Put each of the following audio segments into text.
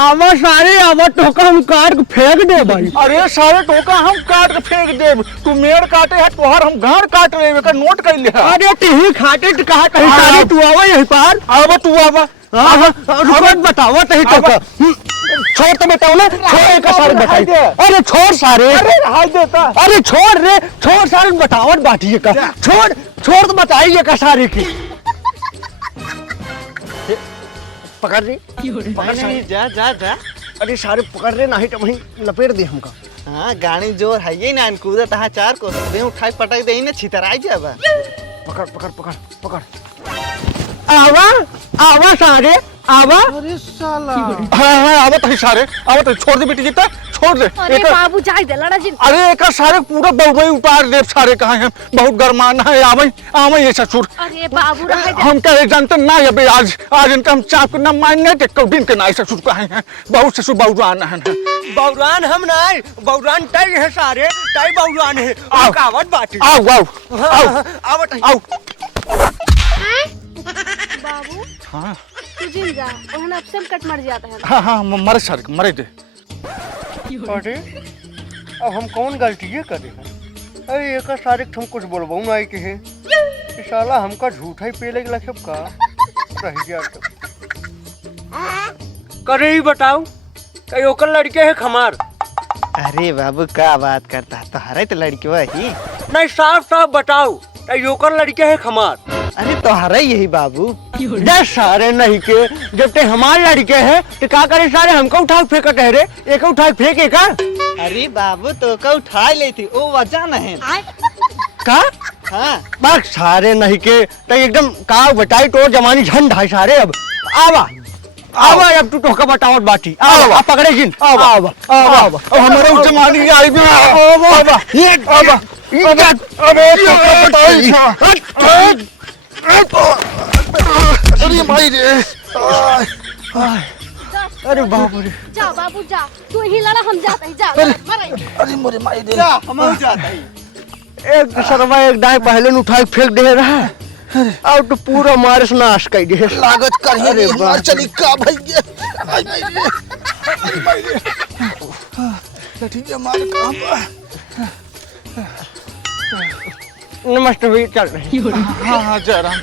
आवा सारे आवा टोका हम काट के फेंक दे भाई। अरे सारे टोका हम काट के फेंक दे। तू मेड़ काटे है तोहर हम गाड़ काट रहे का नोट कर ले। अरे ती खाटे तो कहा कहीं सारे तू आवा यहीं पार आवा तू आवा रुको बतावा तही टोका छोड़ तो बताओ ना छोड़ का सारे बताई। अरे छोड़ सारे हाय देता। अरे छोड़ रे छोड़ सारे बतावट बाटी का छोड़ छोड़ तो बताइए का सारे की पकड़ रही पकड़ नहीं जा जा जा। अरे सारे पकड़ रहे नहीं तो वहीं लपेट दे हमका। हाँ गाड़ी जोर है ये ना कूदा तहा चार को दे उठाई पटाई दे ना छितराई जाबा। पकड़ पकड़ पकड़ पकड़ आवा आवा सारे आवा। अरे साला हाँ आवा तही सारे आवा तही छोड़ दे बेटी जीता छोड़ दे। अरे बाबू जाए दे लड़ा जी। अरे एक सारे पूरा बउबई उतार दे सारे कहा है बहुत गरमाना है आवई आवई ये ससुर। अरे बाबू रहे दे। हम क्या जानते ना अबे आज आज इनका हम चाप ना मानने के कौन के ना ससुर कहे हैं बहुत ससुर बहुरान है। बहुरान हम नहीं बहुरान तय है सारे तय बहुरान है कावत बाटी। आओ आओ आओ आवत आओ। बाबू हाँ तू जिन जा वहन अक्सर कट मर जाता है। हाँ हाँ मरे सारे मरे दे। अरे अब हम कौन गलती करे हैं। अरे एक सारे हम कुछ बोलबो नहीं के है कि साला हमका झूठा ही पेले के लखे का रह गया तो करे ही बताओ कई ओकर लड़के है खमार। अरे बाबू क्या बात करता है तोहरा तो लड़की वही नहीं साफ साफ बताओ कई ओकर लड़के है खमार। अरे तोहरा यही बाबू दस सारे नहीं के जब ते हमारे लड़के हैं तो क्या करे सारे हमको उठा फेंक कह रहे एक उठा फेंके का। अरे बाबू तो का उठा ले थी वो वजह नहीं का हाँ बस सारे नहीं के तो एकदम का बताई तो जमानी झंड है सारे। अब आवा आवा अब तू टोका बतावट बाटी आवा पकड़े जिन आवा आवा आवा हमारे जमाने की आई भी आवा ये आवा अरे अरे भाई रे अरे बाप रे जा बाबू जा तू ही लड़ा हम जाते हैं जा मरे। अरे मोरे माई रे हम जाता है। एक सरवा एक दाएं पहले उठा फेंक दे रहा है और तो पूरा मारे से नाश कर दे लागत कर ही अरे नहीं हमार चली का भैया आई भाई रे ठीक है मार काम। नमस्ते भाई चल रही हाँ हाँ जय राम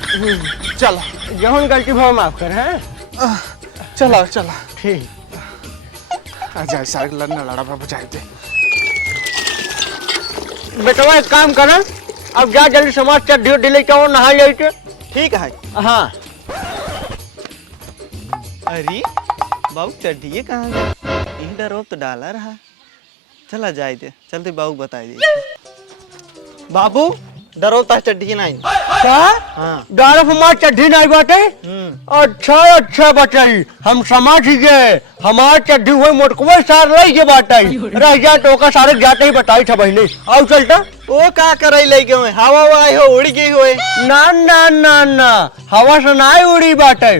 चला जहन गलती भाव माफ कर हैं चला चला ठीक अजय सारे लड़ना लड़ा बाबू जाए दे। बेटवा एक काम कर अब जा जल्दी समाज से ढेर ढीले क्या नहा जाए। ठीक है। हाँ अरे बाबू चढ़िए कहाँ गए यही डर तो डाला रहा चला जाए दे चलते बाबू बताई दे। बाबू डरोता चढ़िए नहीं क्या हाँ डारफ हमार चड्ढी नहीं बाटे। अच्छा अच्छा बताई हम समझ गए हमार चड्ढी हुई मोटकुए सार रही के बाटाई रह जा तो का सारे जाते ही बताई था बहने आओ चलता। वो का करे ले गए हवा आई हो उड़ गई हो ना ना ना ना हवा से ना उड़ी बाटे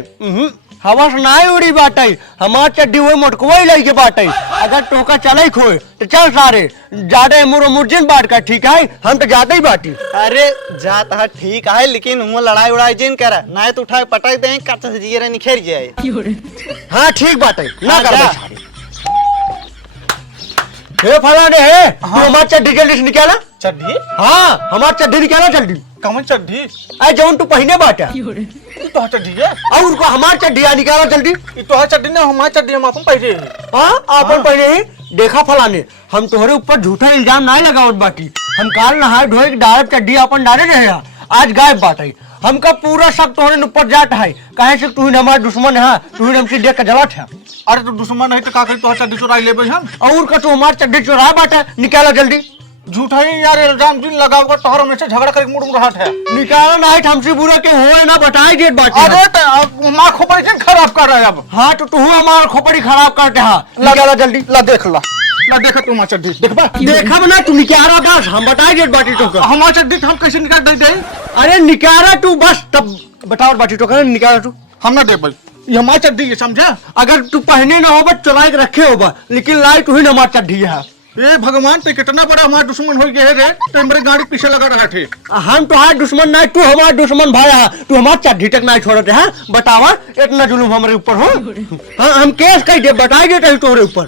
हवा से ना उड़ी बाटे हमार चड्ढी हुई मोटकुए लई के बाटे अगर टोका चले खोए तो चल सारे जाते मुरो मुर्जिन बाट का ठीक है हम तो जाते ही बाटी। अरे जाता है ठीक है लेकिन वो लड़ाई उड़ाई जिन करा ना तो उठा पटाई दे कच्चा से जीरा निखेर जाए। हाँ ठीक बात है ना कर हे फलाने है तू हमार चड्ढी के लिस्ट निकाला। चड्ढी हाँ हमार चड्ढी निकाला जल्दी कमन चड्ढी अरे जौन तू पहने बाटा तो चड्ढी है और उनको हमार चड्ढी निकाला जल्दी। तो चड्ढी ने हमारी चड्ढी हम अपन पहले हाँ अपन पहले ही देखा फलाने हम तुम्हारे ऊपर झूठा इल्जाम नहीं लगावत बाकी हम काल नहाए धोए डायरेक्ट चड्ढी अपन डाले रहे आज गायब बात है हमका पूरा सब तुम्हारे ऊपर जाट है कहे से तू हमारा दुश्मन है तू हमसे देख कर जलत है। अरे तो दुश्मन है तो का करी तो चड्ढी चुराई ले हम और का तू हमार चड्ढी चुरा बाटा निकाला जल्दी। झूठा ही यार इल्जाम जिन लगाओगे तोहर में से झगड़ा करके मुड़ मुड़ हट है निकाला नहीं हमसे बुरा के होए ना बताई दे बात। अरे तो माँ खोपड़ी जिन खराब कर रहा है अब हाँ तो तू हमारा खोपड़ी खराब करते हाँ निकाला जल्दी ला देख ला ना देखा तू हमारी चड्ढी देख बा देखा ना तू निकाला बस हम बताई दे बाटी तो हमारी चड्ढी हम कैसे निकाल दे अरे निकाला तू बस तब बताओ बाटी तो कर निकाला तू हम ना दे भाई ये हमारी चड्ढी है समझा। अगर तू पहने ना हो बस चुराई के रखे हो बा लेकिन लाई तू ही हमारी चड्ढी है ए भगवान ते कितना बड़ा हमारा दुश्मन हो गया रे, तो मेरे गाड़ी के पीछे लगा रहा थे। हम तुम्हारे दुश्मन नहीं, तू हमारा दुश्मन भाई है। तू हमारा चड्ढी तक नहीं छोड़ते हैं। बतावा इतना जुलूम हमारे ऊपर हो। हाँ, हम केस कर दे, बता देते हैं तुम्हारे ऊपर।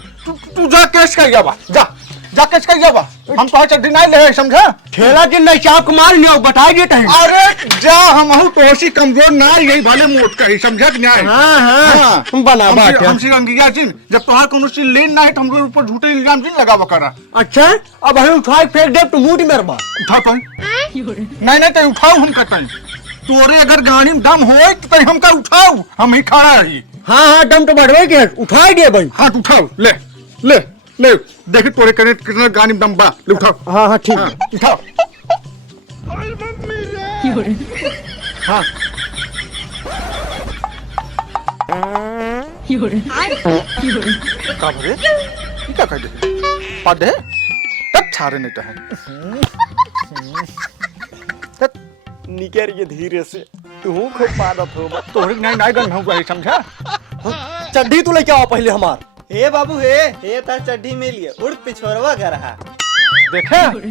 तू जा केस कर जावा, जा केस कर जावा। हम तो चड्डी नहीं ले, समझा? ठेला दिन नहीं चाप मार लियो, बता देते हैं। अरे जा, हम हूँ तो ऐसी कमजोर ना, यही भले मोट का ही, समझा कि नहीं? हाँ, बना बात है। हमसे अंगिया जिन, जब तुम्हारा कोनो चीज लेन ना है तो हमरे ऊपर झूठे इल्जाम जिन लगावा करा। अच्छा, अब हम उठा के फेंक दे तो मुंह मेरे बा उठा तो नहीं तो उठाओ हम कहते तोरे अगर गाड़ी में दम हो तो हम का उठाओ, हम ही खड़ा रही। हाँ, दम तो बढ़वे के उठा दे भाई। हाथ उठाओ, ले ले ले, देखी तोरे करे कितना गाड़ी में दम बा, ले उठाओ। हाँ ठीक है, उठाओ। हाँ का भरे क्या कह दे पढ़े तक छारे नहीं तो है निकर ये धीरे से तू खूब पादत हो। तोरे नहीं गन हम को समझा। चड्ढी तू लेके आओ पहले हमार। हे बाबू हे ता चड्ढी में लिए उड़ पिछोरवा घर हा। देखे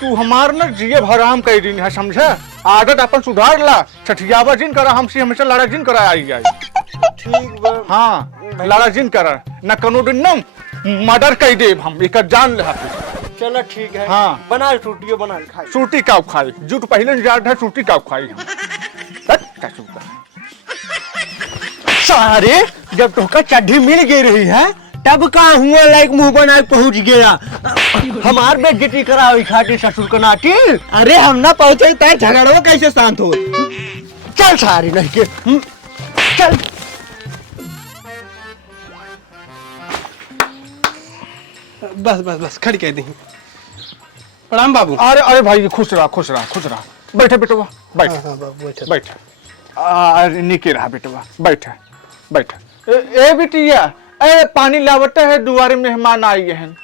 तू हमार न जिये भराम कह दिन है, समझा? आदत अपन सुधार ला, छठियावा जिन करा हमसे हमेशा लड़ा जिन करा आई जाए। ठीक बा। हाँ, लड़ा जिन करा न कोनो दिन न मर्डर कह दे, हम एक जान ले हाथ। चलो ठीक है। हाँ, बना सूटी बना खाई। सूटी का खाई, जुट पहले जा रहा सूटी का खाई हम। सारे जब तोका चड्ढी मिल गई रही है तब कहाँ हुआ लाइक मुंह बना पहुंच गया। हमार बेइज्जती करा हुई खाती ससुर को नाटी। अरे हम ना पहुंचे तो झगड़ो कैसे शांत हो? चल सारी नहीं के चल। बस खड़ी कह दी। प्रणाम बाबू। अरे भाई खुश रहा। बैठे बेटवा, बैठ बैठ। अरे निके रहा बेटवा, बैठ। ए बिटिया, ए पानी लावट है, दुआरे मेहमान आई हैं।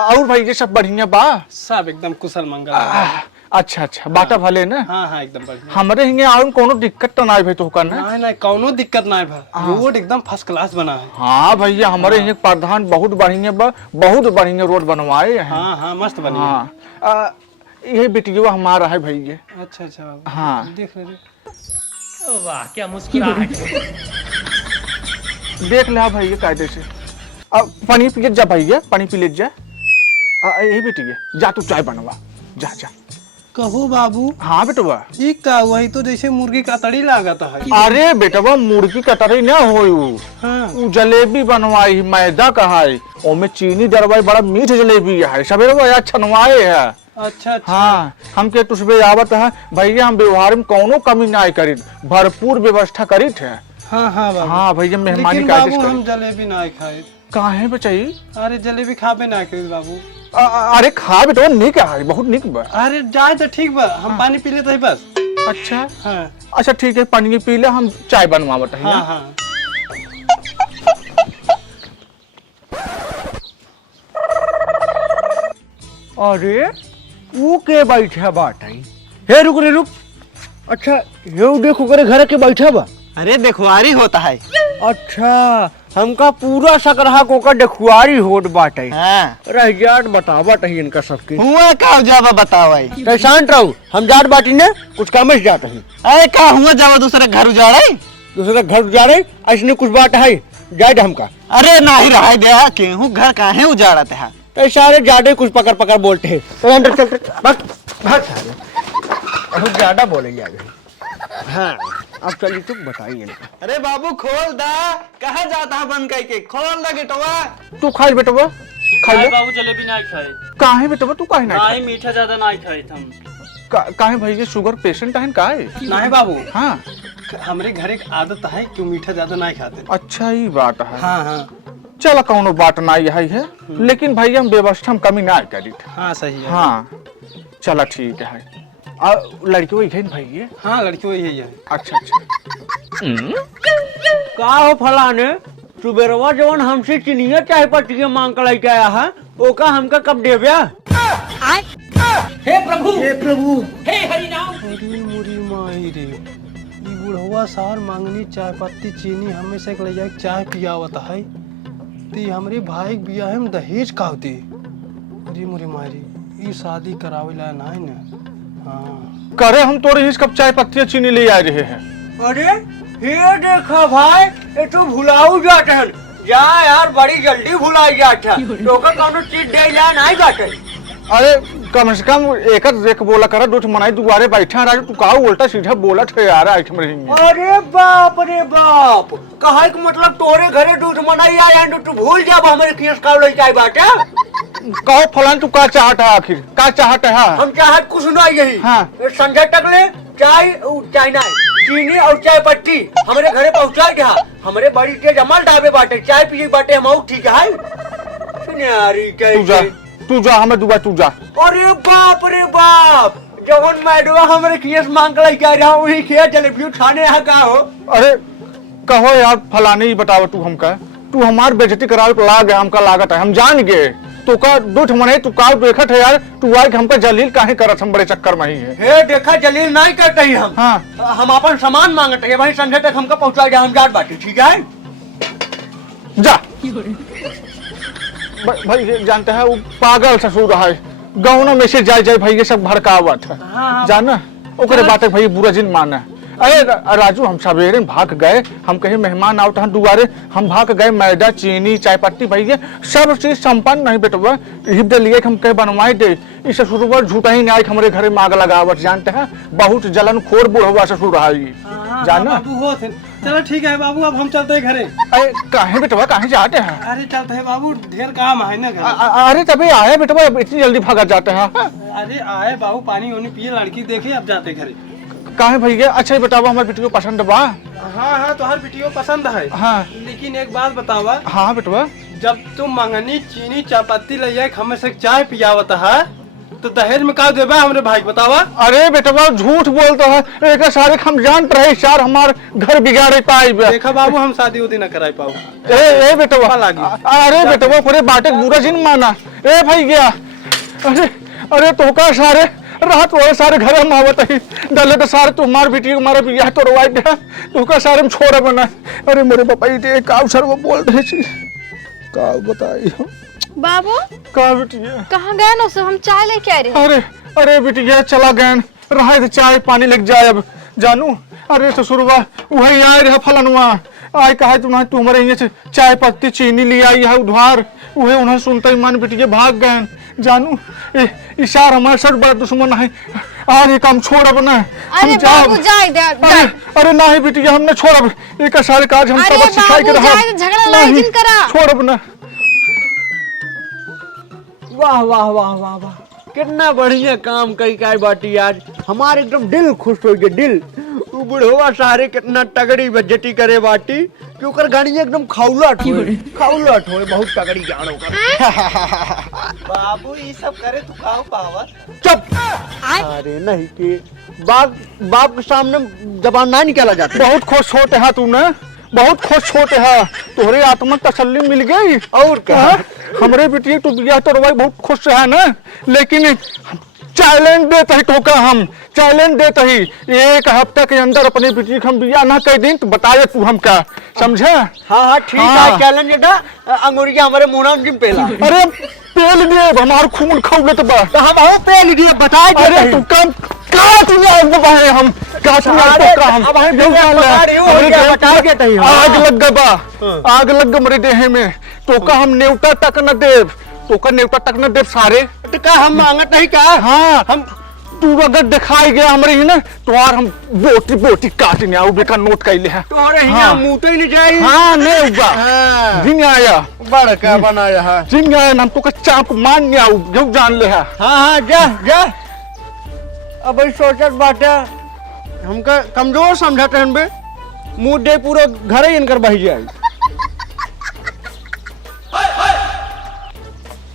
और भाई ये सब बढ़िया बा? सब एकदम कुशल मंगल। अच्छा बाटा भले ना? हाँ एकदम बढ़िया। हमारे हिंगे और कोनो दिक्कत तो नहीं भाई तो का ना? नहीं कोनो दिक्कत नहीं भाई, रोड एकदम फर्स्ट क्लास बना है। हाँ भैया, हमारे हिंगे प्रधान बहुत बढ़िया बा, बहुत बढ़िया रोड बनवाए हैं। हाँ मस्त बनी। हाँ, ये बिटिया हमारा है भैया। अच्छा बाबू। हाँ देख ले। वाह क्या मुस्कुराहट। देख ले भैया कायदे से। अब पानी पी जा भैया, पानी पी ले जा। ये बेटिया जा, तू चाय बनवा, जा। कहो बाबू। हाँ बेटवा। ये का वही तो जैसे मुर्गी का तड़ी लागत है। अरे बेटवा, मुर्गी का तरी ना हो, हाँ। जलेबी बनवाई, मैदा का है, ओमे चीनी दरवाई, बड़ा मीठ जलेबी है, सवेरे छनवाए है। अच्छा। हाँ, हमके तुझे आवत है भैया, हम व्यवहार में कोनो कमी नहीं करी, भरपूर व्यवस्था करी थे। हाँ बाबू। हाँ भैया, मेहमानी का हम जलेबी ना खाए। काहे बचाई? अरे जलेबी खाबे ना करी बाबू। अरे खा बेटा, निक है, बहुत निक बा। अरे जाए तो ठीक बा, हम पानी पी लेते हैं बस। अच्छा हाँ। अच्छा ठीक है, पानी पी ले, हम चाय बनवावत है। हाँ। अरे वो के बैठा बात है? हे रुक। अच्छा ये देखो करे घर के बैठा बा। अरे देखवारी होता है। अच्छा, हमका पूरा सकरहा को का देखुआरी होत बाटे। हाँ। रह जाट बतावट है इनका सबके। हुआ का जावा बतावाई। तो शांत रहो, हम जाट बाटी ने कुछ काम से जाते हैं। अरे का हुआ जावा दूसरे घर उजाड़े? दूसरे घर जा रहे ऐसने कुछ बात है जाए हमका। अरे नहीं रहा दे, केहू घर काहे उजाड़ते है? तो सारे जाडे कुछ पकड़ बोलते हैं। तो अंदर चल भाग बहुत ज्यादा बोले जा रहे। हाँ, अब चलिए तुम बताइए इनका। अरे बाबू खोल दा, कहाँ जाता है बंद करके? खोल दा गेटवा। तू खाई बेटवा, खाई ले। बाबू जलेबी नहीं खाए। काहे बेटवा तू काहे नहीं? नहीं मीठा ज्यादा नहीं खाए हम। काहे भैया, शुगर पेशेंट है काहे? नहीं बाबू। हाँ, हमारे घर एक आदत है कि मीठा ज्यादा नहीं खाते। अच्छा ही बात है। हाँ। चलो कौनो बात नहीं है, लेकिन भैया हम व्यवस्था में कमी नहीं करी। हाँ सही है। हाँ चलो ठीक है। लड़की वही है भैया? हाँ लड़की वही है। अच्छा। का हो फलाने, सुबेरवा जवन हमसे चिनिया चाय पत्ती के मांग कर लेके आया है, वो का हमका कब देव्या? हे प्रभु हे हरि नाम। अरे मुरी माई रे, बुढ़वा सार मांगनी चाय पत्ती चीनी हमेशा ले जाए चाय पियावत है। ती हमरे भाई के बियाह में दहेज का होती अरे मोरे मारी ई शादी करावे ला ना है ना। हाँ करे हम तोरे हिस कप चाय पत्ती चीनी ले आ रहे हैं। अरे ये देखा भाई, ये तो भुलाऊ जाते हैं। जा यार, बड़ी जल्दी भुलाई जाते हैं। तो का कौनो चीज दे ला नहीं जाते। अरे कम से कम एक देख बोला कर, दूठ मनाई दुआरे बैठे राजू, तू का उल्टा सीधा बोला थे यार। अरे बाप रे बाप, कहा कि मतलब तोरे घरे दूध मनाई आया तू भूल जा हमारे केस का लड़का बाटे। कहो फलान तू का चाहता है, आखिर का चाहता है? हम चाहत कुछ नहीं यही। हाँ। संध्या तक ले चाय नहीं, चीनी और चाय पत्ती हमारे घरे पहुंचा दिया। हमारे बड़ी तेज अमल ढाबे बाटे, चाय पिए बाटे हम ठीक है। सुनियारी तू जा हमें दुआ तू जा। अरे बाप रे बाप, जवन मैडवा हमारे केस मांग कर जा रहा हूँ, वही खेत जलेबी खाने यहाँ का हो। अरे कहो यार फलाने ही बताओ तू हमका, तू हमार बेइज्जती करावे पे लाग है, हमका लागत है, हम जान गए तू का दूठ मने तू का देखत है यार। तू आए हम पे जलील काहे करत, हम बड़े चक्कर में ही है। हे देखा जलील नहीं करते ही हम। हाँ। हम अपन सामान मांगते हैं भाई, संध्या तक हमका पहुंचा जा, हम जाट बाटे ठीक है। जा भाई ये जानते हैं वो पागल ससुर है, गाँव में से जाए भाई ये सब भड़कावत है। जाना ओकरे बात भाई बुरा जिन माना। अरे राजू हम सवेरे भाग गए, हम कहीं मेहमान आओ दुआरे, हम भाग गए मैदा चीनी चाय पत्ती भाई ये सब चीज संपन्न नहीं बेटवा हिब लिए हम कहीं बनवाए दे। इस ससुर झूठा ही नहीं हमारे घरे मांग लगावत, जानते हैं बहुत जलन खोर बुढ़वा ससुर है। जाना बाबू हो थे। चलो ठीक है बाबू, अब हम चलते हैं घरे। अरे कहे बेटवा कहे जाते हैं? अरे चलते हैं बाबू, ढेर काम है ना घर। अरे तभी आए बेटवा, इतनी जल्दी भागा जाते हैं? अरे आए बाबू, पानी वानी पिए, लड़की देखे, अब जाते घरे। कहे भैया अच्छा ही बतावा, हमारे बेटी को पसंद बा? हाँ हाँ, तुम्हार वीडियो पसंद है। हाँ लेकिन एक बात बतावा। हाँ बेटवा, जब तुम मंगनी चीनी चायपत्ती ले हमें से चाय पियावत है, तो दहेज में का देबा हमरे भाई बतावा। अरे बेटवा झूठ बोलता है, एक सारे हम जानते रहे सार हमार घर बिगाड़े पाई। देखा बाबू, हम शादी उदी न कराई पाऊ। ए बेटवा लागी। अरे बेटवा पूरे बाटे बुरा जिन माना। ए भैया अरे तो का सारे रात वाले सारे घर हम आवत है डले तो सारे तुम्हार बेटी हमारे बियाह तो रवाई दे, तो का सारे हम छोड़ बना। अरे मोरे पापा ये का सर वो बोल रहे छी का बताई बाबू का बेटिया कहाँ गए ना, सब हम चाय लेके आ रहे। अरे बेटिया चला गए रहा तो चाय पानी लग जाए अब जानू। अरे ससुरवा वही आए रहे फलनवा आए कहा तू हमारे यहाँ से चाय पत्ती चीनी ले आई है उधार, वही उन्हें सुनते ही मन बेटिया भाग गए जानू। इशार हमारे सर बड़ा दुश्मन है, आज ये काम छोड़ अब ना। अरे बाबू जाए दे। अरे नहीं बेटिया हमने छोड़ अब एक सारे काज हम सबक सिखाई के रहा। झगड़ा लड़ाई जिन करा। छोड़ अब ना। वाह वाह वाह वाह वाह, कितना बढ़िया काम कई काय बाटी आज, हमारे एकदम दिल खुश हो गए दिल। तू बुढ़वा सारे कितना तगड़ी बेइज्जती करे बाटी, क्योंकि गाड़ी एकदम खौलट हो बहुत तगड़ी गाड़ो कर। बाबू ये सब करे तू का पावा। चुप। अरे नहीं कि बाप के सामने जबान ना निकाला जाता। बहुत खुश होते हैं तूने, बहुत खुश होते हैं, तुम्हारी आत्मा तसल्ली मिल गई। और क्या हमारे बेटी तो बियाह तो रवाई बहुत खुश है ना, लेकिन चैलेंज देते ही टोका, हम चैलेंज देते ही एक हफ्ते के अंदर अपनी बेटी हम बियाह ना कर दिन तो बताए तू हम क्या समझे। हाँ ठीक है, चैलेंज था अंगूरिया हमारे मुंह में पेला। अरे पेल दिए हमारे खून खौले तो हम पेल दिए बताए। अरे तू कम का तू हम आग लग गबा, आग लग गए मेरे देह में, तो का हम नेवता तक न देव, तो का नेवता तक न देव सारे तो का हम मांगत नहीं का। हाँ हम तू अगर दिखाई गया हमारे ही ना तो यार हम बोटी बोटी काटने आओ बेका नोट कैले है तोरे हिया मुंह तो ही नहीं जाई। हाँ नहीं उबा दिन आया बड़का बनाया है दिन आया हम तो का चाप मान आओ जो जान ले है। हाँ जा अब सोचत बाटे हमका कमजोर समझते हैं बे, मुंह दे पूरा घर ही इनकर बह जाए।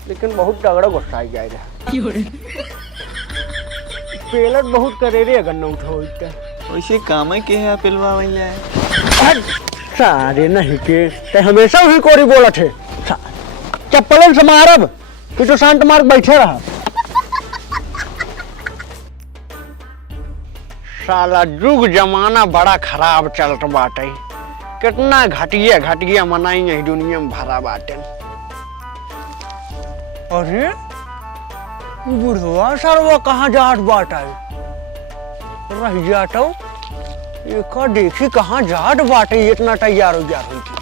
लेकिन बहुत तगड़ा गुस्सा आई जाए पेलट बहुत करे रे अगर न उठो वैसे काम के है पिलवा भैया सारे नहीं के ते हमेशा ही कोरी बोला थे चप्पल से मारब कि तो शांत मार्ग बैठे रहा। साला जुग जमाना बड़ा खराब चलत बाटे, कितना घटिया घटिया मनाई है दुनिया में भरा बाटे। अरे बुढ़वा सरवा कहाँ जाट बाटा है? रह जाटो एक देखी कहाँ जाट बाटे इतना तैयार हो गया हुई थी।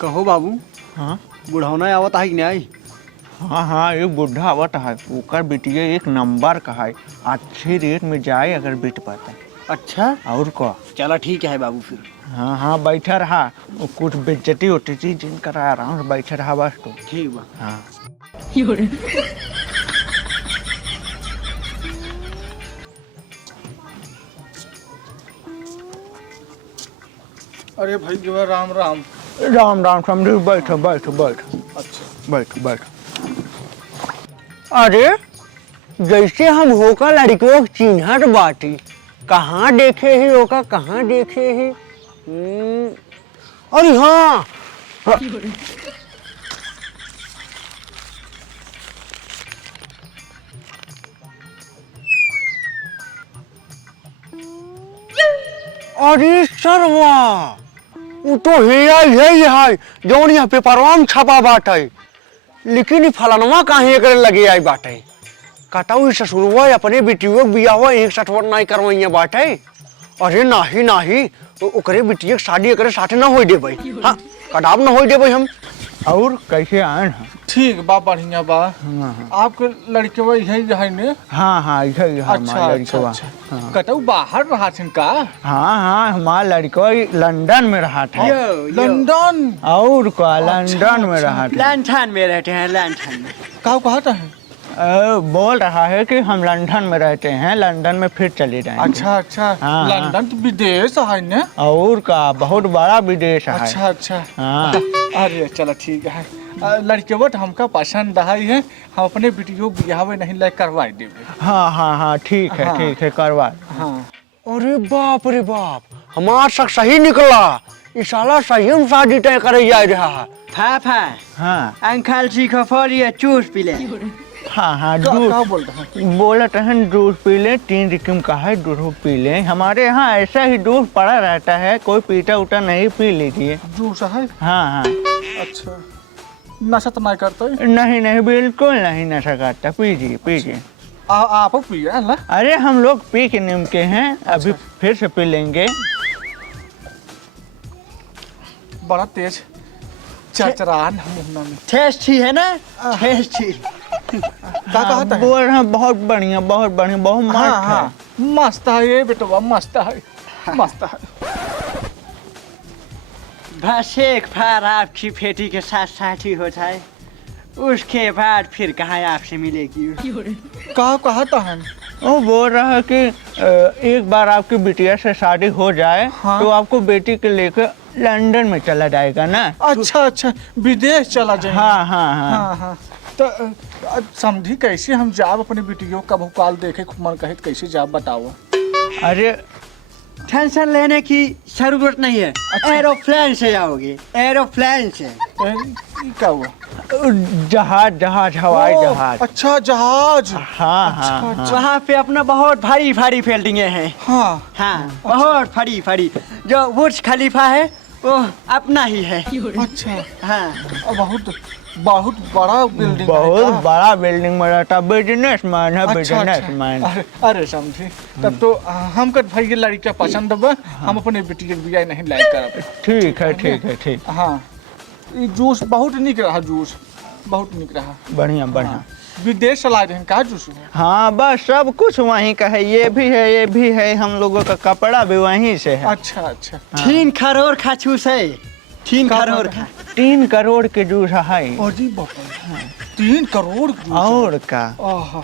कहो बाबू, हाँ बुढ़ौना आवत है कि नहीं? हाँ हाँ, एक बुढ़ा आवत है, ओकर बिटिया एक नंबर का है, अच्छे रेट में जाए अगर बिट पाता। अच्छा, और को चला ठीक है बाबू फिर। हाँ हाँ, बैठा रहा, कुछ बेइज्जती उज्जती जिन करा आराम से बैठा रहा बस तो। ठीक बा। हाँ अरे भाई जो है राम राम राम राम समझे। बैठो बैठो बैठो। अच्छा बैठो बैठो। अरे जैसे हम होका लड़कियों के चिन्हट बाटी, कहाँ देखे ही होका, कहाँ देखे ही। अरे हाँ, अरे सरवा वो तो है जौन यहाँ पेपरवा में छपा बाटे, लेकिन ई फलानवा काहे एकरे लगे आई बाटे। कटाऊ ससुरवा अपने बेटियों के बियाहवा एक सठवर नहीं करवाइया बाटे। अरे नाही नाही, ओकरे बिटिया के शादी एकरे साथे ना होई देबै। हाँ कटाव ना होई देबै हम। और कैसे आए हैं? ठीक बा, बढ़िया बा। हाँ आपके लड़के वही है ने? हाँ हाँ, यही अच्छा अच्छा अच्छा। कटऊ बाहर रहा थिन का? हाँ हाँ, हमारा लड़का लंदन में रहा था। लंदन? और का लंदन में रहा था। लंदन में रहते हैं, लंदन में। का कहता है? बोल रहा है कि हम लंदन में रहते हैं, लंदन में फिर चले जाएंगे। अच्छा अच्छा। हाँ, लंदन तो विदेश है ने? और का बहुत बड़ा विदेश है। अच्छा अच्छा। हाँ अरे चलो ठीक है। लड़के वट हमका पसंद आई है, हम अपने बेटियों बियाह नहीं ले करवाई देवे। हाँ हाँ हाँ, ठीक है हाँ। ठीक है, करवा। हाँ अरे बाप रे बाप, हमार शक सही निकला। ई साला सही में शादी तय करे जा रहा है। फाफा हाँ अंकल जी को फोड़िए चूस पी ले। हाँ हाँ, का दूध बोल रहा है? बोलत हैं दूध पी ले, 3 रकम का है, दूध पी ले। हमारे यहाँ ऐसा ही दूध पड़ा रहता है, कोई पीटा उटा नहीं, पी लीजिए। जूस है? हाँ हाँ। अच्छा, नशा तो नहीं करते? नहीं नहीं, बिल्कुल नहीं नशा करता, पीजिए पीजिए। आप पिए ना? अरे हम लोग पी के निमके हैं, अभी फिर से पी लेंगे। बड़ा तेज चरचरान मुंह में। टेस्टी है ना? टेस्टी। का कहता है? बोल रहे हैं बहुत बढ़िया बहुत बढ़िया, बहुत मस्त हाँ है। हाँ, मस्त है ये बेटवा, मस्त है मस्त है। बस एक बार आपकी बेटी के साथ साथी हो जाए, उसके बाद फिर कहाँ आपसे मिलेगी। का कहता है? वो बोल रहा है कि एक बार आपकी बिटिया से शादी हो जाए, हाँ। तो आपको बेटी के लेकर लंदन में चला जाएगा ना। अच्छा अच्छा, विदेश चला जाए। हाँ हाँ हाँ। हाँ हाँ। तो समझी कैसे हम जाब अपने बेटियों का भूकाल देखे मन कहे कैसे जाब बताओ। अरे टेंशन लेने की जरूरत नहीं है। एरोप्लेन से जाओगे, एरोप्लेन से। क्या हुआ? जहाज जहाज, हवाई ओ, जहाज। अच्छा जहाज। हाँ हाँ हाँ। वहाँ पे अपना बहुत भारी भारी बिल्डिंगे हैं। हाँ हाँ, बहुत भारी भारी। जो बुर्ज खलीफा है वो अपना ही है। अच्छा। हाँ, बहुत बहुत बड़ा बिल्डिंग है बहुत का? बड़ा बिल्डिंग में रहता, बिजनेसमैन है, अच्छा बिजनेसमैन। अच्छा। अरे समझे, तब तो हम कर भाई ये लड़का पसंद बा, हम अपने बेटी के बियाह नहीं लायक करब। ठीक है ठीक है ठीक। हाँ, ये जूस बहुत निक रहा, जूस बहुत निक रहा। बढ़िया बढ़िया। विदेश चला रहे हैं का जूस? हाँ बस सब कुछ वहीं का है, ये भी है ये भी है, हम लोगों का कपड़ा भी वहीं से है। अच्छा अच्छा। 3 करोड़ का जूस है, 3 करोड़ का। 3 करोड़ के जूस है। अजी बाप रे, 3 करोड़ जूस? और का? आहा।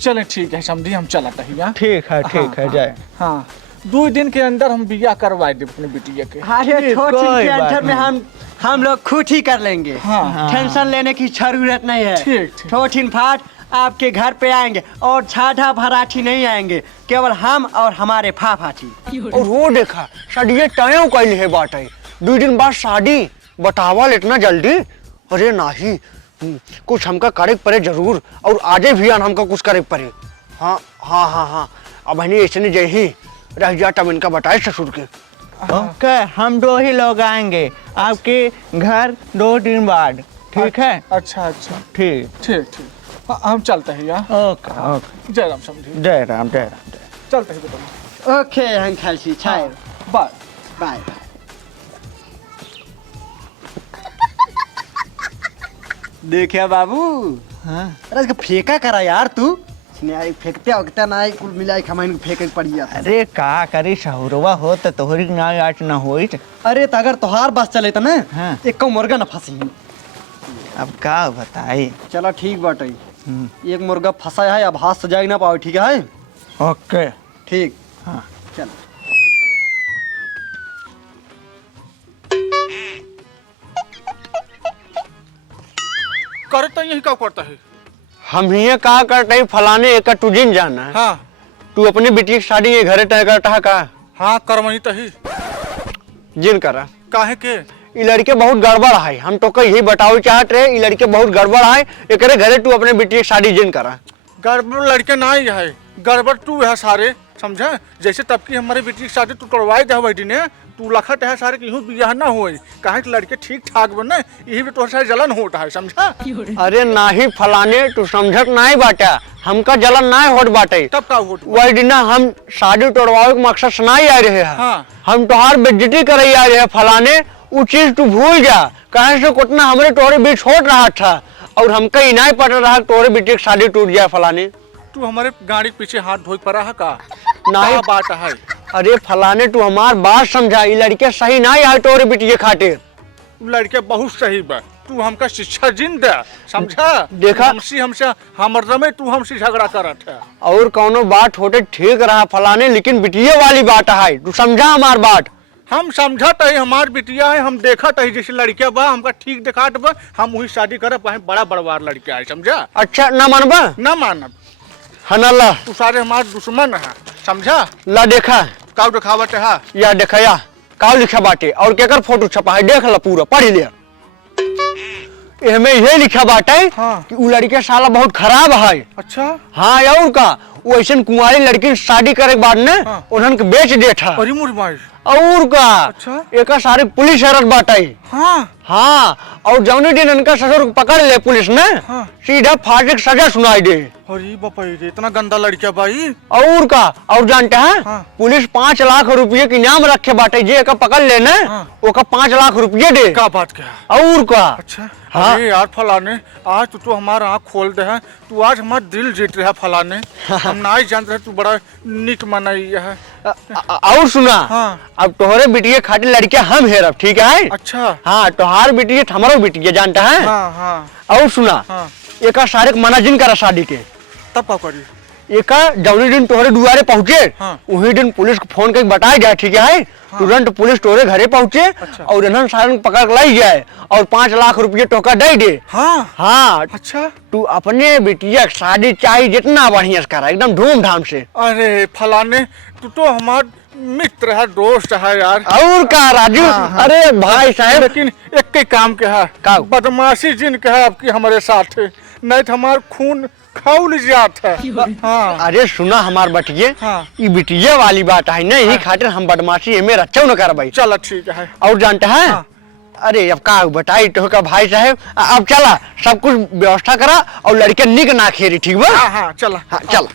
चले ठीक है, समझी हम चला तहिया। ठीक है जाए। हाँ, 2 दिन के अंदर हम बियाह करवा दे अपने बिटिया के। अरे छोटी कोई के बात अंदर में नहीं। हम लोग खुद ही कर लेंगे। हाँ टेंशन लेने की जरूरत नहीं है। ठीक ठीक। छोटी फाट आपके घर पे आएंगे और झाझा भराठी नहीं आएंगे, केवल हम और हमारे फाफाची। और वो देखा शादी तय कैल है बाटे, 2 दिन बाद शादी, बतावल इतना जल्दी? अरे नहीं, कुछ हमका करे पड़े जरूर, और आजे भी आन हमका कुछ करे पड़े। हाँ हाँ हाँ हाँ, अब हनी ऐसे नहीं जही रह जा, तब इनका बताए ससुर के। ओके, हम 2 ही लोग आएंगे आपके घर 2 दिन बाद, ठीक है? अच्छा अच्छा, ठीक ठीक ठीक। हाँ, हम चलते हैं यार। ओके ओके, जय राम समझी। जय राम जय राम। चलते हैं बेटा। ओके अंकल जी, बाय बाय। देखिया बाबू, हाँ अरे इसका फेंका करा यार तू। फेंकते वगता ना ही कुल मिलाई खमाइन फेंक पड़ी जाता। अरे का करी शहुरवा हो तो तोहरी ना आज ना होई। अरे तो अगर तोहार बस चले तो ना, हाँ। एक मुर्गा न फंसी। अब का बताई। चलो ठीक बाटे, एक मुर्गा फंसा है, अब हाथ से जाग ना पाओ, ठीक है? ओके ठीक, हाँ चल। करता यही क्या करता है? हम ही कहा करते ही फलाने एक तुझिन जाना है। हाँ तू अपनी बेटी की शादी ये घरे तय करता है का? हाँ, करवही तही। जिन करा काहे के? ये लड़के बहुत गड़बड़ है, हम तो कहीं यही बताओ चाहत रहे, ये लड़के बहुत गड़बड़ है, एकरे घरे तू अपने बेटी की शादी जिन करा। गड़बड़ लड़के ना ही है, गड़बड़ तू है सारे, समझा? जैसे तब की हमारे बेटी की शादी तू करवाए दे वही ने, तू लखट है सारे कि बियाह ना हो, कहे कि लड़के ठीक ठाक बने, यही भी तोहर सारे जलन होता है, समझा? अरे नाही फलाने, तू समझत नहीं बाटा, हमका जलन नहीं होत बाटे। तब का होट? वही दिन हम शादी तोड़वावे के मकसद से नहीं आ रहे हैं। हाँ। हम तोहार बेइज्जती करे आ रहे हैं फलाने, वो चीज तू भूल जा, कहे से कितना हमरे तोहरे बीच होट रहा था, और हमका ही नहीं पता रहा तोहरे बेटी की शादी टूट जाए फलाने। तू हमारे गाड़ी के पीछे हाथ धोई पड़ा है का? नहीं का बात है? अरे फलाने, तू हमार बात समझा, ये लड़के सही नहीं आए तोहरे बेटी के खातिर। लड़के बहुत सही बा, तू हमका शिक्षा जिन दे, समझा? देखा? हमसे हमर में तू हमसे झगड़ा करत है। और कौनो बात होते ठीक रहा फलाने, लेकिन बिटिया वाली बात है, तू समझा हमार बात। हम समझत है, हमार बिटिया है, हम देखत है जैसे लड़किया बा, हमका ठीक दिखात बा, हम वही शादी करब, बड़ा बड़वार लड़का है, समझा? अच्छा ना मनबा? ना मानब, हनल्ला तू सारे हमार दुश्मन है, समझा? ला देखा काउ दिखावट है? या देखया का लिखा बाटे, और केकर फोटो छपा है, देख ला पूरा, पढ़ लिया। इसमें ये लिखा बाटे हाँ। कि वो लड़के साला बहुत खराब है। अच्छा, हाँ, और का वो ऐसे कुंवारी लड़की से शादी करे के बाद ने हाँ। उन्हन के बेच देता। अरे मुरी माई। और का अच्छा। एक सारे पुलिस हरत बाटे। हाँ हाँ, और जौने दिन इनका ससुर को पकड़ ले पुलिस ने, हाँ। सीधा फांसी की सजा सुनाई दे। अरे बापा रे, इतना गंदा लड़किया भाई। और का, और जानते हैं हाँ। पुलिस 5 लाख रुपये की इनाम रखे बाटे, जे का पकड़ लेना हाँ। ओका 5 लाख रुपये दे। का बात क्या? और का अच्छा। हाँ। अरे यार फलाने, आज तू हमारा आँख खोल दे है, तू आज हमारा दिल जीत रहा है फलाने। हम ना ही जानते तू बड़ा निक मनाई है। और सुना, हाँ। अब तोहरे बिटिया खातिर लड़कियां हम हेरब, ठीक है? अच्छा। हाँ, तोहार बिटिया हमारो बिटिया, जानता है? हाँ हाँ और सुना, हाँ। एका सारे के मना जिन करा शादी के, तब का करी? एका जौनी दिन तोहरे दुआरे पहुंचे, हाँ। वही दिन पुलिस को फोन करके बताया जाए, ठीक है? तुरंत पुलिस तोरे घरे पहुंचे, अच्छा। और इन्हन सारे पकड़ के लाई जाए, और 5 लाख रुपये टोका दे दे। हाँ। हाँ, अच्छा। तू अपने बिटिया की शादी चाहिए जितना बढ़िया से करा, एकदम धूमधाम से। अरे फलाने, तू तो हमार मित्र है, दोस्त है यार। और का राजू, अरे भाई साहब, लेकिन एक के काम के है, का? बदमाशी जिन के है आपकी हमारे साथ है, नहीं तो हमार खून खौल जात है। हाँ। अरे सुना हमार बटिए, हाँ। ये बिटिया वाली बात है ना, यही खातिर हम बदमाशी एमे रच्चा न कर भाई। चलो ठीक है। और जानते हैं, हाँ। अरे अब का बताई तो का भाई साहब, अब चला सब कुछ व्यवस्था करा, और लड़के निक ना खेरी, ठीक बा? हाँ हाँ चला। हाँ चल।